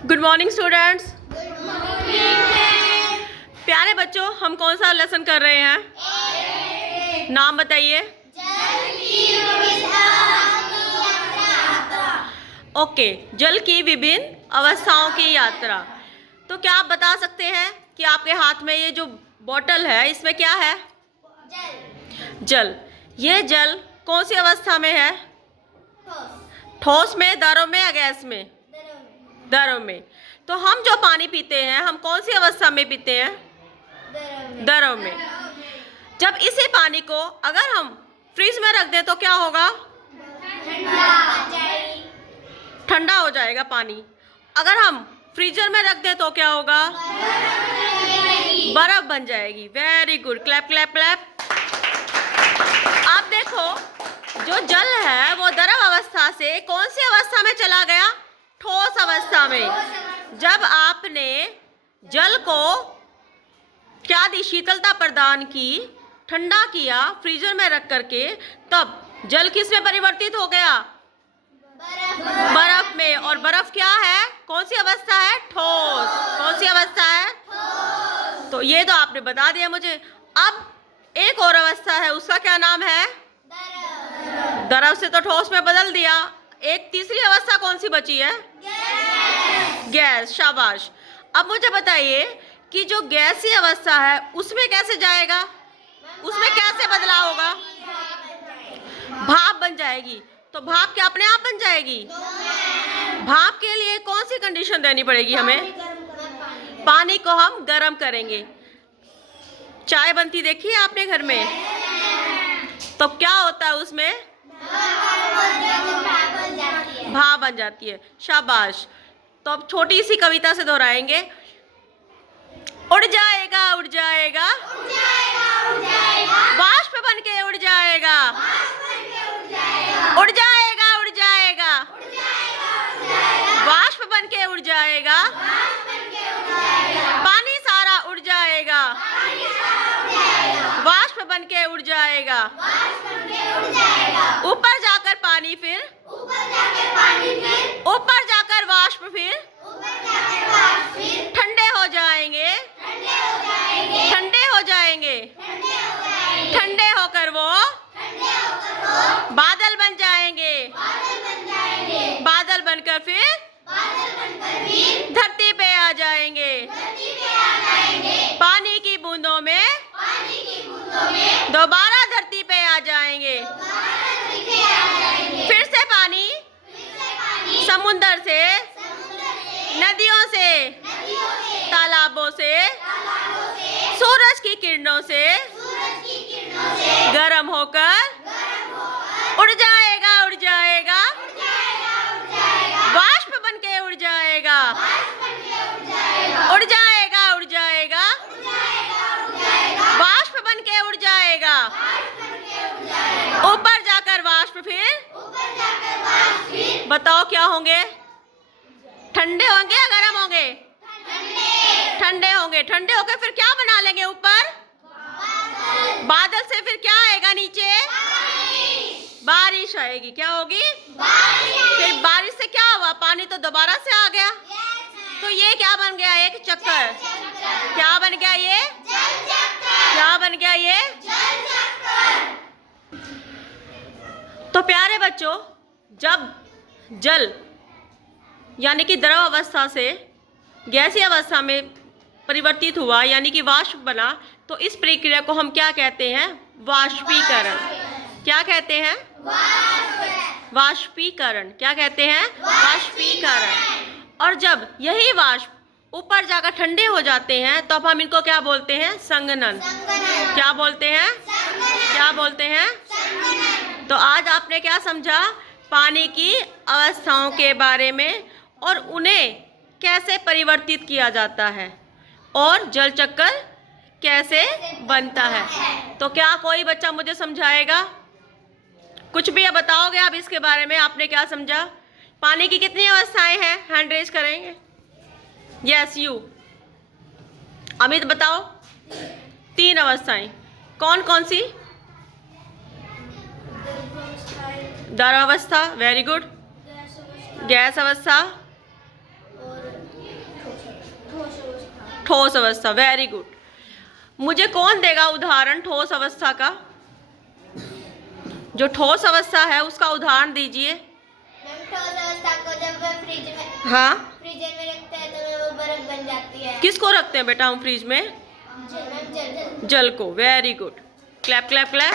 Good morning students. प्यारे बच्चों, हम कौन सा लेसन कर रहे हैं? नाम बताइए। ओके, जल की विभिन्न अवस्थाओं की यात्रा। तो क्या आप बता सकते हैं कि आपके हाथ में ये जो बोतल है इसमें क्या है? जल। ये जल कौन सी अवस्था में है? ठोस में, द्रव में या गैस में? द्रव में। तो हम जो पानी पीते हैं हम कौन सी अवस्था में पीते हैं? द्रव में। जब इसी पानी को अगर हम फ्रिज में रख दें तो क्या होगा? ठंडा हो जाएगा पानी। अगर हम फ्रीजर में रख दें तो क्या होगा? बर्फ बन जाएगी। Very good, clap clap clap. आप देखो, जो जल है वो द्रव अवस्था से कौन सी अवस्था में चला गया? ठोस अवस्था में। जब आपने जल को क्या दी? शीतलता प्रदान की, ठंडा किया फ्रीजर में रख करके, तब जल किस में परिवर्तित हो गया? बर्फ में। और बर्फ क्या है? कौन सी अवस्था है? ठोस। कौन सी अवस्था है? तो ये तो आपने बता दिया मुझे। अब एक और अवस्था है, उसका क्या नाम है? द्रव से तो ठोस में बदल दिया। एक तीसरी अवस्था कौन सी बची है? गैस। शाबाश। अब मुझे बताइए कि जो गैसीय अवस्था है उसमें कैसे जाएगा? उसमें कैसे बदलाव होगा? भाप बन जाएगी। तो भाप क्या अपने आप बन जाएगी? भाप के लिए कौन सी कंडीशन देनी पड़ेगी हमें? पानी को हम गर्म करेंगे। चाय बनती देखी है आपने घर में? तो क्या होता है उसमें? भाप बन जाती है। शाबाश। तो अब छोटी सी कविता से दोहराएंगे। उड़ जाएगा उड़ जाएगा, बाष्प बन के उड़ जाएगा, उड़ जाएगा उड़ जाएगा, बाष्प बन के उड़ जाएगा, पानी सारा उड़ जाएगा, बाष्प बन के उड़ जाएगा, ऊपर जाकर पानी फिर, ऊपर जाकर वाष्प फिर, ठंडे हो जाएंगे, ठंडे हो जाएंगे, ठंडे होकर वो बादल बन जाएंगे, बादल बनकर फिर धरती पे आ जाएंगे, पानी की बूंदों में दोबारा धरती पे आ जाएंगे, फिर से पानी समुंदर से, नदियों से, तालाबों से, सूरज की किरणों से गर्म होकर उड़ जाएगा उड़ जाएगा, वाष्प बन के उड़ जाएगा, उड़ जाएगा उड़ जाएगा, वाष्प बन के उड़ जाएगा, ऊपर जाकर वाष्प फिर, बताओ क्या होंगे? ठंडे होंगे या गर्म होंगे? ठंडे होंगे। ठंडे होकर फिर क्या बना लेंगे ऊपर? बादल से फिर क्या आएगा नीचे? बारिश आएगी। क्या होगी? फिर बारिश से क्या हुआ? पानी तो दोबारा से आ गया। तो ये क्या बन गया? एक चक्कर। क्या बन गया ये? क्या बन गया ये? तो प्यारे बच्चों, जब जल यानी कि द्रव अवस्था से गैसीय अवस्था में परिवर्तित हुआ यानी कि वाष्प बना, तो इस प्रक्रिया को हम क्या कहते हैं? वाष्पीकरण। क्या कहते हैं? वाष्पीकरण। क्या कहते हैं? वाष्पीकरण। और जब यही वाष्प ऊपर जाकर ठंडे हो जाते हैं तो अब हम इनको क्या बोलते हैं? संघनन। क्या बोलते हैं? क्या बोलते हैं? तो आज आपने क्या समझा? पानी की अवस्थाओं के बारे में और उन्हें कैसे परिवर्तित किया जाता है और जल चक्कर कैसे बनता है। तो क्या कोई बच्चा मुझे समझाएगा? कुछ भी बताओगे आप इसके बारे में? आपने क्या समझा? पानी की कितनी अवस्थाएं हैं? हैंड रेज करेंगे। Yes you. अमित बताओ। 3 अवस्थाएं। कौन कौन सी? द्रव अवस्था, वेरी गुड। गैस अवस्था, ठोस अवस्था, वेरी गुड। मुझे कौन देगा उदाहरण ठोस अवस्था का? जो ठोस अवस्था है उसका उदाहरण दीजिए। ठोस अवस्था को जब फ्रिज में हाँ, फ्रीजर में रखते हैं तो वो बर्फ बन जाती है। किसको रखते हैं बेटा हम फ्रिज में? जल। जल को, very good. Clap clap clap.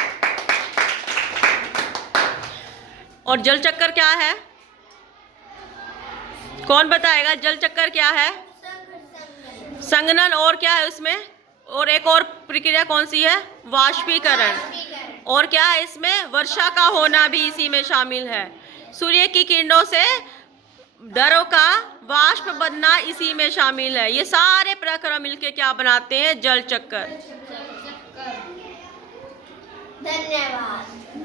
और जल चक्कर क्या है? कौन बताएगा जल चक्कर क्या है? संघनन। और क्या है उसमें? और एक और प्रक्रिया कौन सी है? वाष्पीकरण। और क्या है इसमें? वर्षा का होना भी इसी में शामिल है। सूर्य की किरणों से द्रव का वाष्प बनना इसी में शामिल है। ये सारे प्रक्रिया मिलके क्या बनाते हैं? जल चक्कर। धन्यवाद।